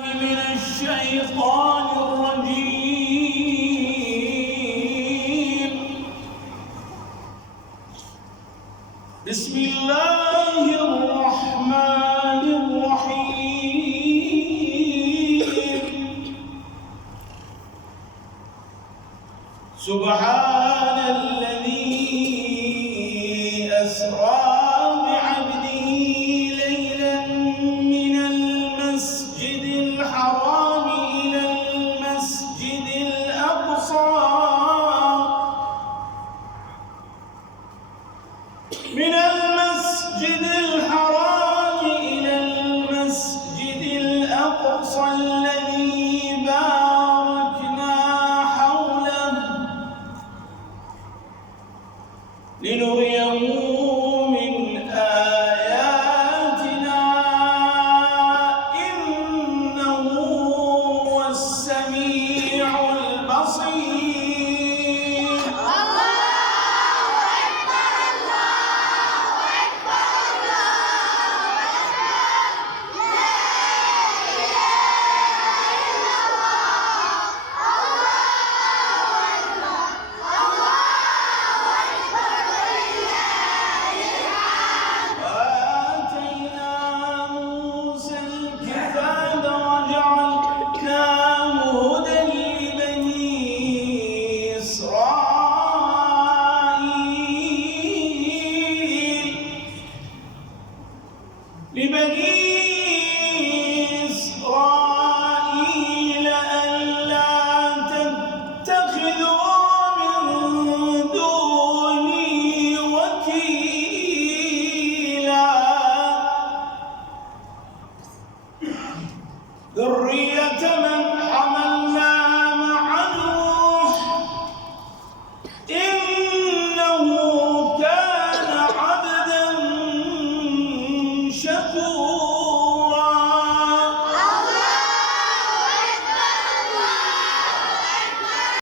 من الشيطان الرجيم. بسم الله الرحمن الرحيم. سبحان الذي أسرى بعبده ليلا من المسجد الحرام إلى المسجد الأقصى الذي باركنا حوله لنريه من آياتنا إنه هو السميع البصير. لبني إسرائيل ألا تتخذوا من دوني وكيلا ذرية من حملنا